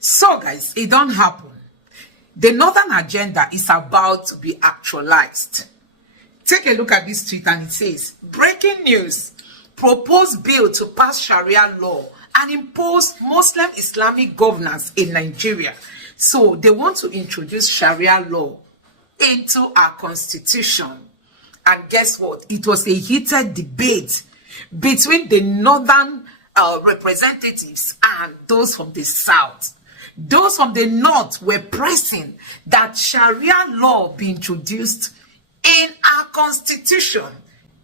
So guys, it don't happen. The Northern agenda is about to be actualized. Take a look at this tweet and it says, breaking news, proposed bill to pass Sharia law and impose Muslim Islamic governance in Nigeria. So they want to introduce Sharia law into our constitution. And guess what? It was a heated debate between the Northern representatives and those from the South. Those from the North were pressing that Sharia law be introduced in our constitution.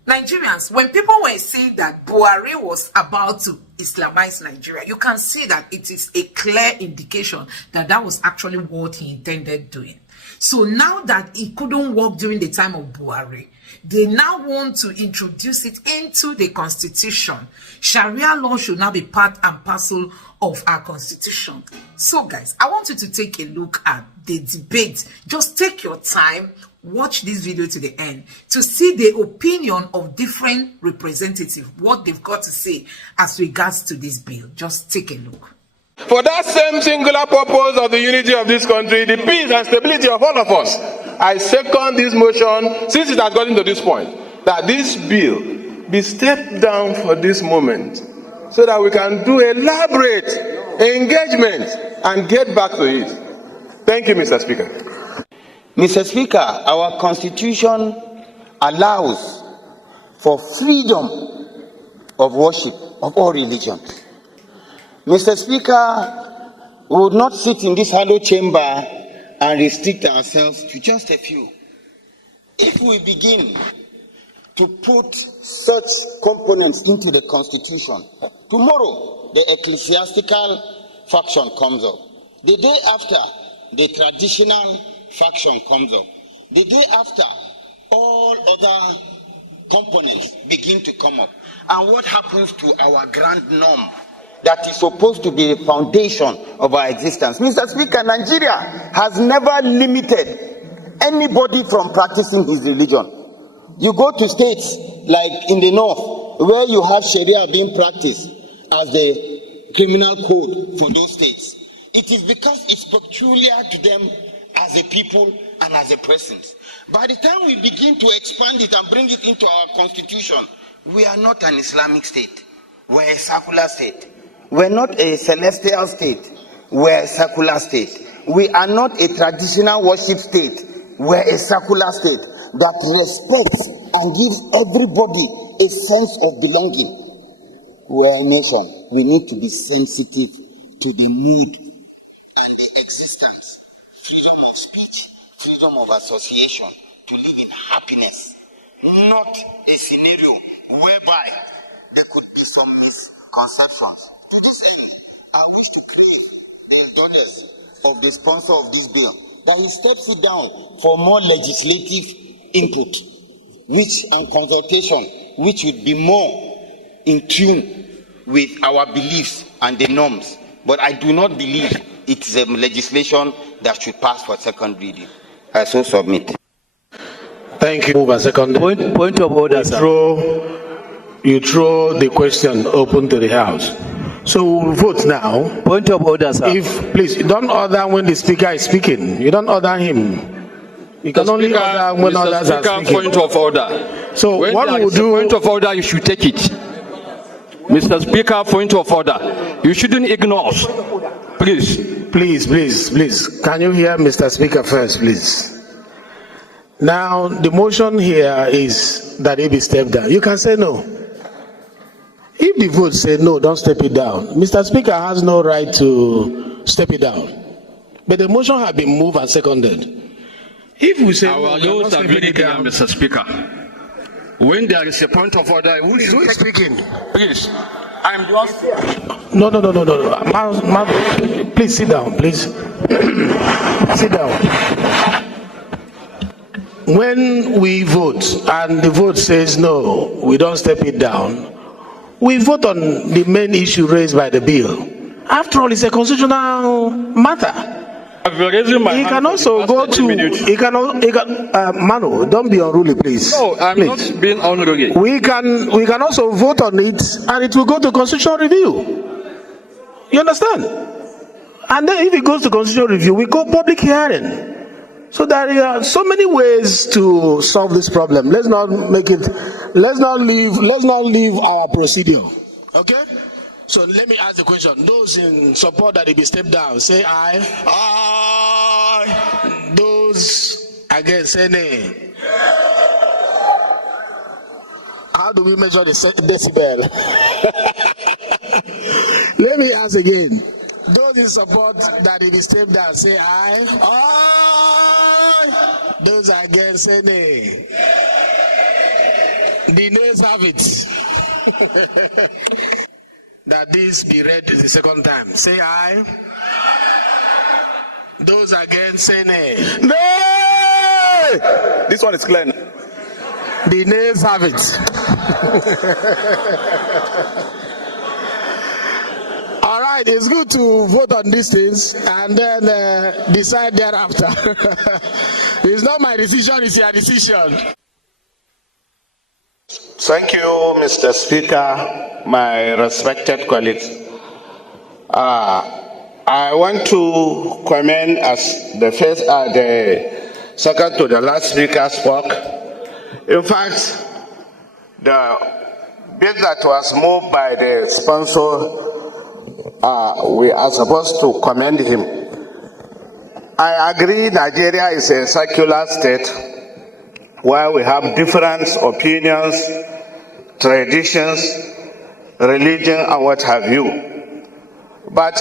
Nigerians, when people were saying that Buhari was about to Islamize Nigeria, you can see that it is a clear indication that that was actually what he intended doing. So now that it couldn't work during the time of Buhari, they now want to introduce it into the constitution. Sharia law should now be part and parcel of our constitution. So guys, I want you to take a look at the debate. Just take your time, watch this video to the end to see the opinion of different representatives, what they've got to say as regards to this bill. Just take a look. For that same singular purpose of the unity of this country, the peace and stability of all of us, I second this motion, since it has gotten to this point, that this bill be stepped down for this moment so that we can do elaborate engagement and get back to it. Thank you, Mr. Speaker. Mr. Speaker, our constitution allows for freedom of worship of all religions. Mr. Speaker, we would not sit in this hollow chamber and restrict ourselves to just a few. If we begin to put such components into the constitution, tomorrow the ecclesiastical faction comes up. The day after, the traditional faction comes up. The day after, all other components begin to come up. And what happens to our grand norm that is supposed to be the foundation of our existence? Mr. Speaker, Nigeria has never limited anybody from practicing his religion. You go to states like in the north, where you have Sharia being practiced as the criminal code for those states. It is because it's peculiar to them as a people and as a presence. By the time we begin to expand it and bring it into our constitution, we are not an Islamic state. We're a secular state. We're not a celestial state. We're a secular state. We are not a traditional worship state. We're a secular state that respects and gives everybody a sense of belonging. We're a nation. We need to be sensitive to the mood and the existence, freedom of speech, freedom of association, to live in happiness, not a scenario whereby there could be some misconceptions. To this end, I wish to crave the indulgence of the sponsor of this bill that he steps it down for more legislative input, and consultation, which would be more in tune with our beliefs and the norms. But I do not believe it's a legislation that should pass for second reading. I so submit. Thank you. Move a second. Point of order, You throw the question open to the House. So we'll vote now. Point of order, sir. If please, you don't order when the speaker is speaking. You don't order him. You can only order when others are speaking. Point of order. So when what we'll do? Point of order, you should take it. Mr. Speaker, point of order. You shouldn't ignore us. Please. Please. Can you hear Mr. Speaker first, please? Now, the motion here is that it be stepped down. You can say no. If the vote say no, don't step it down. Mr. Speaker has no right to step it down. But the motion has been moved and seconded. If we say our laws are very clear, Mr. Speaker. When there is a point of order, who is speaking? Please. I'm just... No. Please sit down, please. Sit down. When we vote and the vote says no, we don't step it down, we vote on the main issue raised by the bill. After all, it's a constitutional matter. He can also go to. Manu, don't be unruly, please. No, I'm please. not being unruly. We can also vote on it, and it will go to constitutional review. You understand? And then if it goes to constitutional review, we go public hearing. So there are so many ways to solve this problem. Let's not leave our procedure. Okay? So let me ask the question. Those in support that it be stepped down, say aye. Aye. Those against, say nay. How do we measure the decibel? Let me ask again. Those in support that it be stepped down, say aye. Aye. Those against, say nay. The nays have it. That this be read the second time. Say aye. Those against, say nay. Nay! This one is clear. The nays have it. All right, it's good to vote on these things and then decide thereafter. It's not my decision, it's your decision. Thank you, Mr. Speaker, my respected colleagues. I want to comment as the second to the last speaker spoke. In fact, the bill that was moved by the sponsor, we are supposed to commend him. I agree Nigeria is a secular state where we have different opinions, traditions, religion, and what have you. But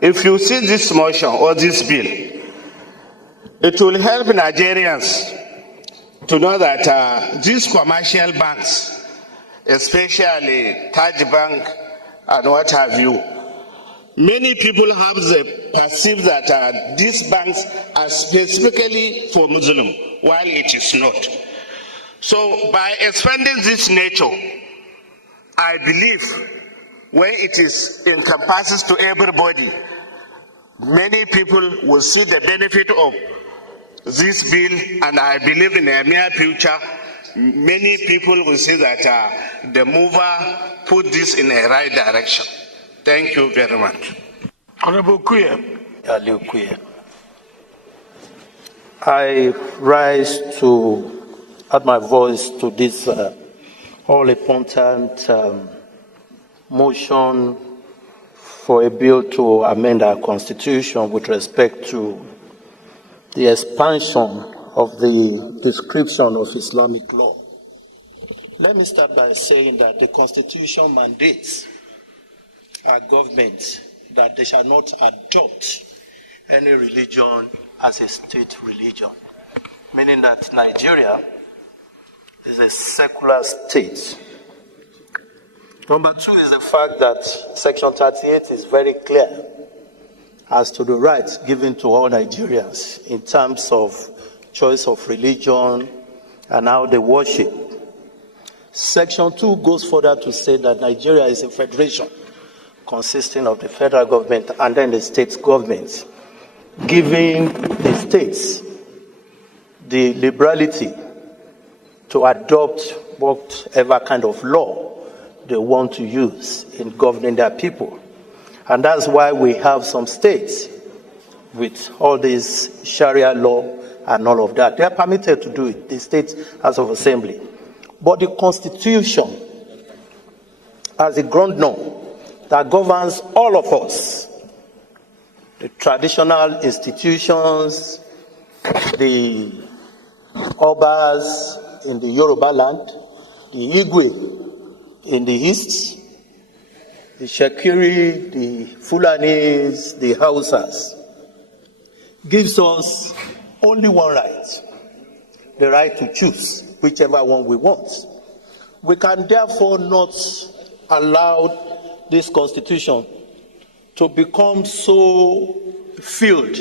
if you see this motion or this bill, it will help Nigerians to know that these commercial banks, especially Taj Bank and what have you, many people perceive that these banks are specifically for Muslim, while it is not. So by expanding this nature, I believe when it is encompasses to everybody, many people will see the benefit of this bill, and I believe in the near future, many people will see that the mover put this in a right direction. Thank you very much. Honorable Kuye. I rise to add my voice to this all-important motion for a bill to amend our constitution with respect to the expansion of the description of Islamic law. Let me start by saying that the constitution mandates our government that they shall not adopt any religion as a state religion, meaning that Nigeria is a secular state. Number two is the fact that Section 38 is very clear as to the rights given to all Nigerians in terms of choice of religion and how they worship. Section 2 goes further to say that Nigeria is a federation consisting of the federal government and then the state governments, giving the states the liberality to adopt whatever kind of law they want to use in governing their people. And that's why we have some states with all this Sharia law and all of that. They are permitted to do it, the State House of Assembly. But the Constitution, as a ground norm that governs all of us, the traditional institutions, the Obas in the Yoruba land, the Igwe in the east, the Shakiri, the Fulanis, the Hausas, gives us only one right, the right to choose whichever one we want. We can therefore not allow this constitution to become so filled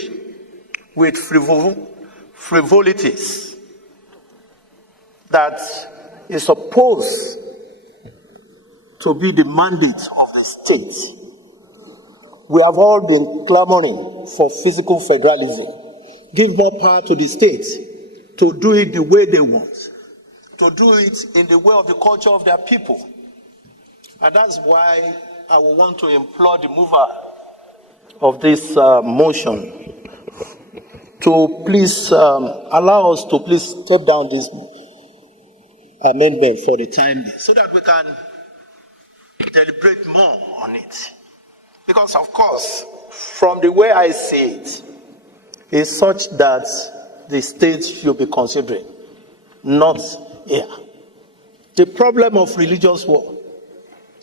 with frivolities that is supposed to be the mandate of the state. We have all been clamoring for physical federalism. Give more power to the states to do it the way they want, to do it in the way of the culture of their people. And that's why I will want to implore the mover of this motion to please allow us to please step down this amendment for the time being, so that we can deliberate more on it. Because, of course, from the way I see it, is such that the state should be considering, not here. The problem of religious war,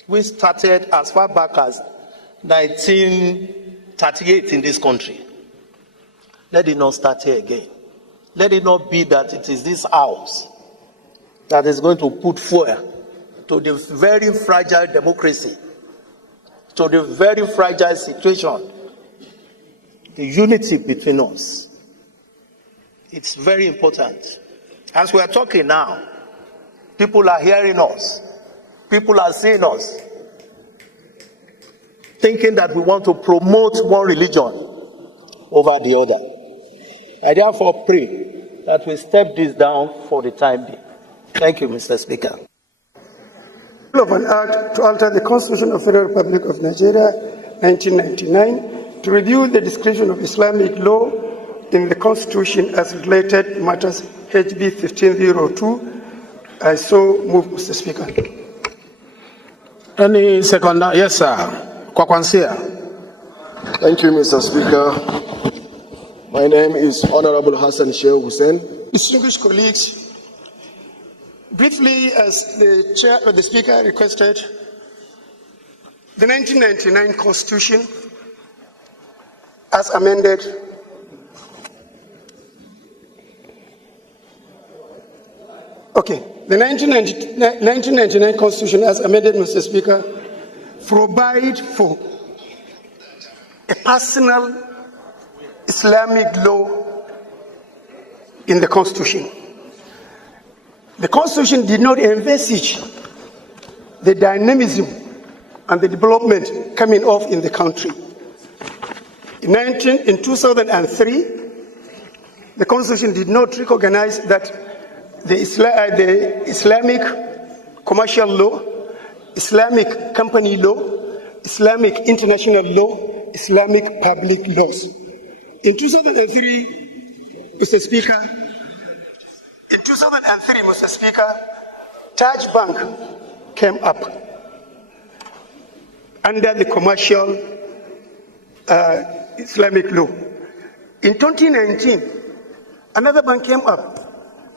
we started as far back as 1938 in this country. Let it not start here again. Let it not be that it is this house that is going to put fuel to the very fragile democracy, to the very fragile situation, the unity between us. It's very important. As we are talking now, people are hearing us. People are seeing us, thinking that we want to promote one religion over the other. I therefore pray that we step this down for the time being. Thank you, Mr. Speaker. Of an act to alter the Constitution of the Federal Republic of Nigeria, 1999, to review the description of Islamic law in the Constitution as related matters, HB 1502. I so move, Mr. Speaker. Any second? Yes, sir. Kwakwansia. Thank you, Mr. Speaker. My name is Honorable Hassan Sheikh Hussein. Distinguished colleagues, briefly, as the chair or the speaker requested, the 1999 Constitution, as amended, the 1999 Constitution, as amended, Mr. Speaker, provide for a personal Islamic law in the Constitution. The Constitution did not envisage the dynamism and the development coming off in the country. In 2003, the Constitution did not recognize that the Islamic commercial law, Islamic company law, Islamic international law, Islamic public laws. In 2003, Mr. Speaker, Taj Bank came up under the commercial Islamic law. In 2019, another bank came up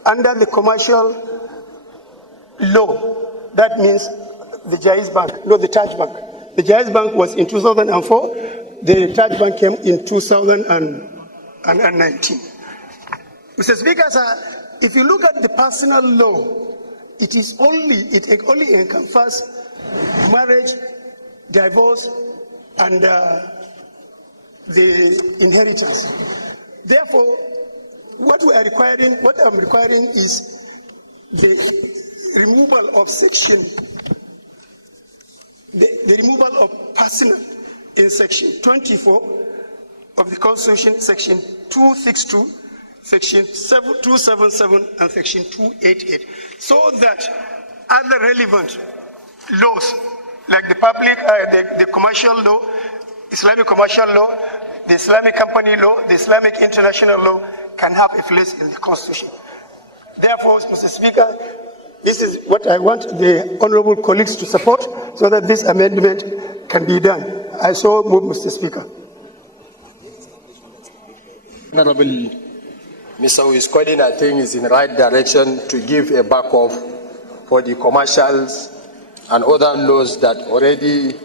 under the commercial law. That means the Jaiz Bank, not the Taj Bank. The Jaiz Bank was in 2004. The Taj Bank came in 2019. Mr. Speaker, sir, if you look at the personal law, it only encompasses marriage, divorce, and the inheritance. Therefore, what I'm requiring is the removal of section, the removal of personal in section 24 of the Constitution, section 262, section 277, and section 288, so that other relevant laws, like the public, the commercial law, Islamic commercial law, the Islamic company law, the Islamic international law, can have a place in the Constitution. Therefore, Mr. Speaker, this is what I want the honorable colleagues to support, so that this amendment can be done. I so move, Mr. Speaker. Honorable Mr. Wiskodin, I think, is in the right direction to give a backup for the commercials and other laws that already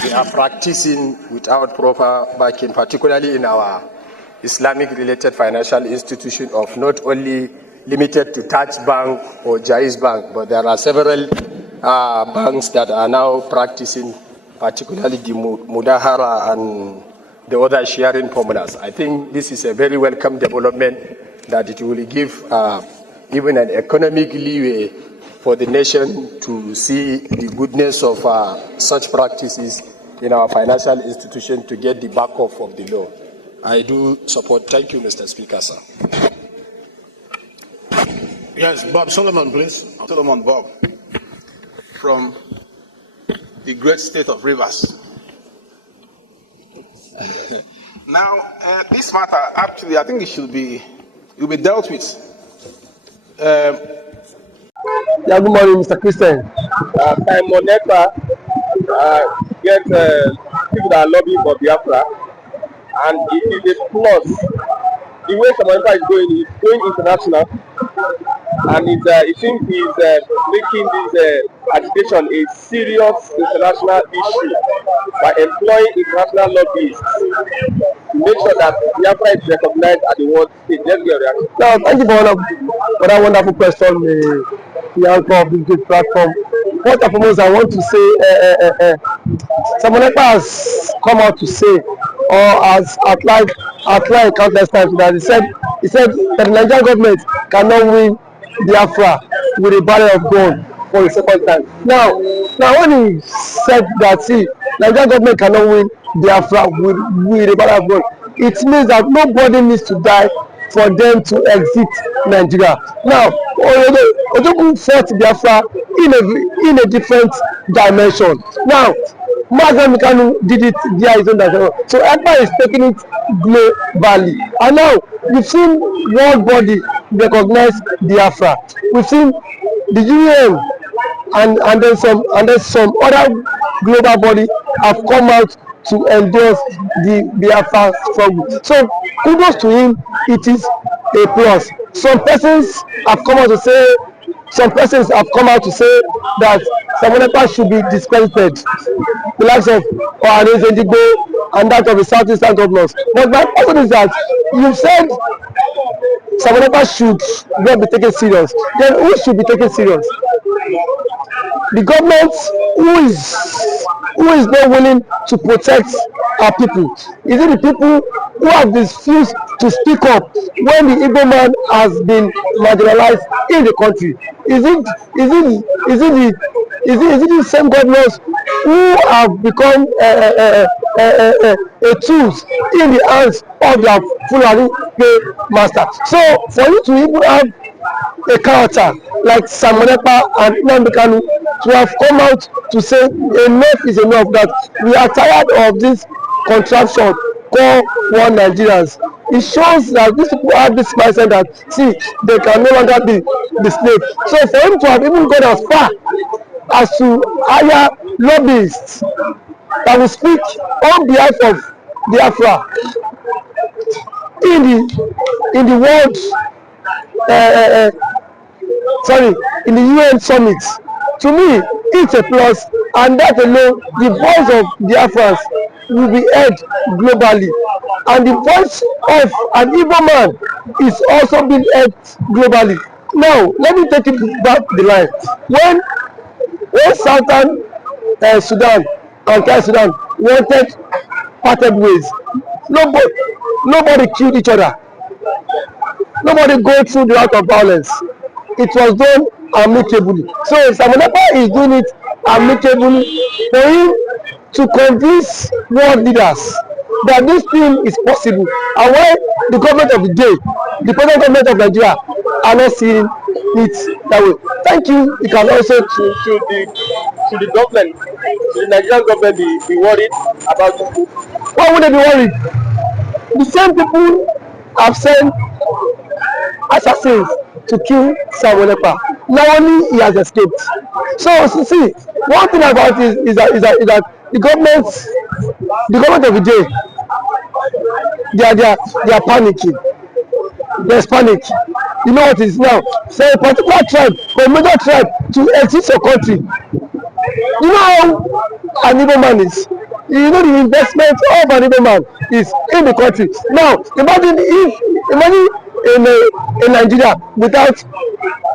they are practicing without proper backing, particularly in our Islamic-related financial institution of not only limited to Taj Bank or Jaiz Bank, but there are several banks that are now practicing, particularly the Mudahara and the other sharing formulas. I think this is a very welcome development, that it will give even an economic leeway for the nation to see the goodness of such practices in our financial institution to get the backup of the law. I do support. Thank you, Mr. Speaker, sir. Yes, Bob Solomon, please. Solomon Bob, from the great state of Rivers. Now, this matter, actually, I think it will be dealt with. Yeah, good morning, Mr. Christian. Time Moneta get people that are lobbying for Biafra, and it is a plus. The way Moneta is going international, and it seems he's making this agitation a serious international issue by employing international lobbyists to make sure that Biafra is recognized at the world stage. Let's get a reaction. Now, thank you for that wonderful question, the anchor of this great platform. First and foremost, I want to say, Moneta has come out to say, or has outlined countless times that he said that the Nigerian government cannot win Biafra with a barrel of gold for the second time. Now when he said that, see, Nigerian government cannot win Biafra with a barrel of gold, it means that nobody needs to die for them to exit Nigeria. Now, Ojogun fought Biafra in a different dimension. Now, nnamdikanu did it via his own dimension. So ECPA is taking it globally. And now, we've seen world body recognize Biafra. We've seen the UN and then some other global body have come out to endorse the Biafra struggle. So kudos to him, it is a plus. Some persons have come out to say that Moneta should be discredited, the likes of Igbos and that of the southeastern governors. But my question is that you said Moneta should not be taken serious. Then who should be taken serious? The government who is not willing to protect our people? Is it the people who have refused to speak up when the Igbo man has been marginalized in the country? Is it the same governors who have become a tools in the hands of their Fulani master? So for you to even have a character like Moneta and nnamdikanu to have come out to say enough is enough, that we are tired of this contraption called one Nigerians. It shows that these people have this mindset that, see, they can no longer be the slave. So for him to have even gone as far as to hire lobbyists that will speak on behalf of Biafra in the world, in the UN summit, to me it's a plus, and that alone, the voice of Biafrans will be heard globally, and the voice of an Igbo man is also being heard globally. Now let me take it back the line. When Southern Sudan and South Sudan wanted parted ways, nobody killed each other. Nobody go through the route of violence. It was done amicably. So Moneta is doing it amicably for him to convince world leaders that this thing is possible. And when the government of the day, the present government of Nigeria, are not seeing it that way. Thank you. You can also to the government, the Nigerian government be worried about people. Why would they be worried? The same people have sent assassins to kill Moneta. Now only he has escaped. So see, one thing about it is that the government of the day, they are panicking. There's panic. You know what it is now? So a particular tribe, or a major tribe, to exit your country. You know how an Igbo man is. You know the investment of an Igbo man is in the country. Now imagine in Nigeria without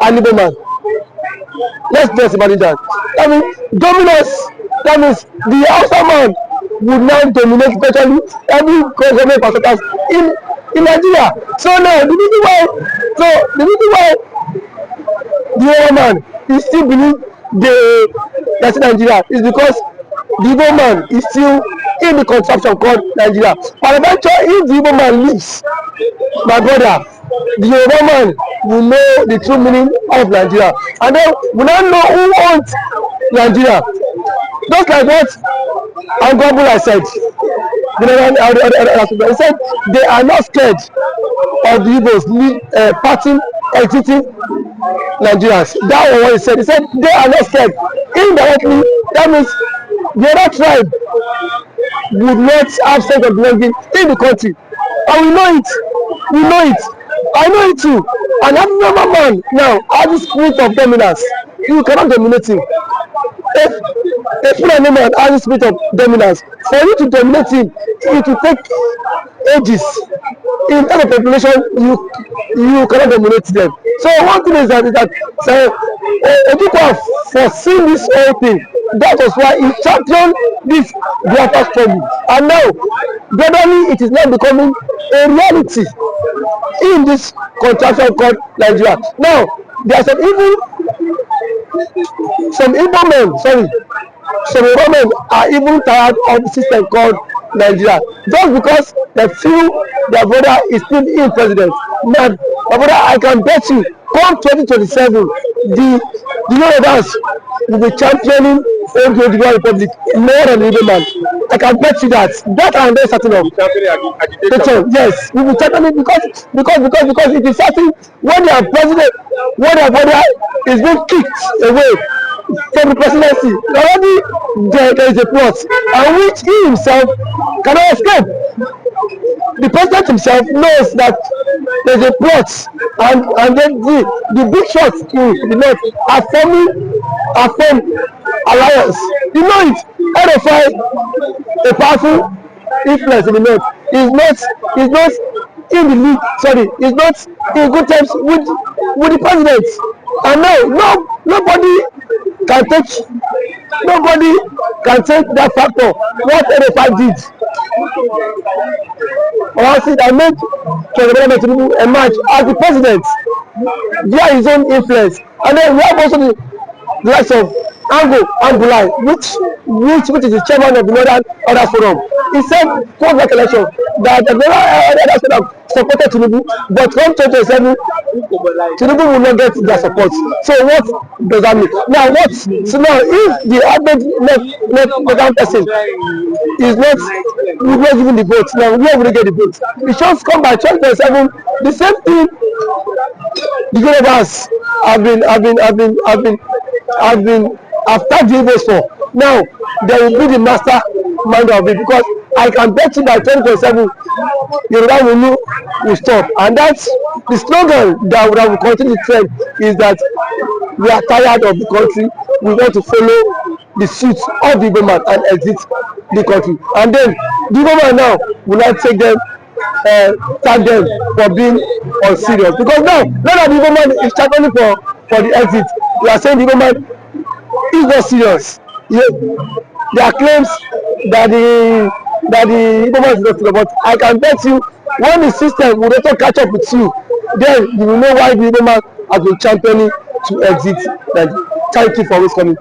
an Igbo man. Let's just imagine that. That means the Hausa man would now dominate virtually every government perspective in Nigeria. So now the reason why the Igbo man is still believe that's Nigeria is because the Igbo man is still in the contraption called Nigeria. And eventually, if the Igbo man leaves, my brother, the Yoruba man will know the true meaning of Nigeria, and then we now know who owns Nigeria. Just like what Angwabula said, He said they are not scared of the Igbos parting, exiting Nigerians. That was what he said. He said they are not scared. Indirectly, that means the other tribe would not have sense of belonging in the country. And we know it. We know it. I know it too. An abnormal man now has the spirit of dominance. You cannot dominate him. If a Fulani man has the spirit of dominance, for you to dominate him, it will take ages. In terms of population, you cannot dominate them. So one thing is that people have foreseen this whole thing. That was why he championed this biafra struggle. And now, gradually, it is now becoming a reality in this contraction called Nigeria. Now, there are some Igbo men are even tired of the system called Nigeria. Just because they feel their brother is still in president. Now, my brother, I can bet you, come 2027, the Yorubas will be championing the Republic more than the Igbo man. I can bet you that. That I am very certain of. Yes, we will championing because it is certain when their president, when their brother is being kicked away from the presidency, already there is a plot, and which he himself cannot escape. The president himself knows that there is a plot, and then the big shots in the north are forming alliance. You know it. RFI, a powerful influence in the north, is not in the league. Sorry, is not in good terms with the president. And now nobody can take that factor. What RFI did. Honestly, I made President Tinubu emerge as the president via his own influence. And then we have also the likes of Angulai, which is the chairman of the Northern Order Forum. He said post-election that the Northern Order supported Tinubu, but come 2027, Tinubu will not get their support. So what does that mean? Now so now if the average left person is not giving the vote, now where will they get the vote? It should come by 2027. The same thing the Yorubas have tagged the Igbos for. Now they will be the master mind of it, because I can bet you by 2027 Yoruba will stop. And that's the slogan that will continue to trend, is that we are tired of the country, we want to follow the suit of the Igbo man and exit the country. And then the Igbo man now will not take them, tag them for being unserious, because now that the Igbo man is championing for the exit, we are saying the Igbo man is not serious. There are claims that the Igbo man is not serious, but I can bet you when the system will also catch up with you, then you will know why the Igbo man has been championing to exit. Thank you for always coming.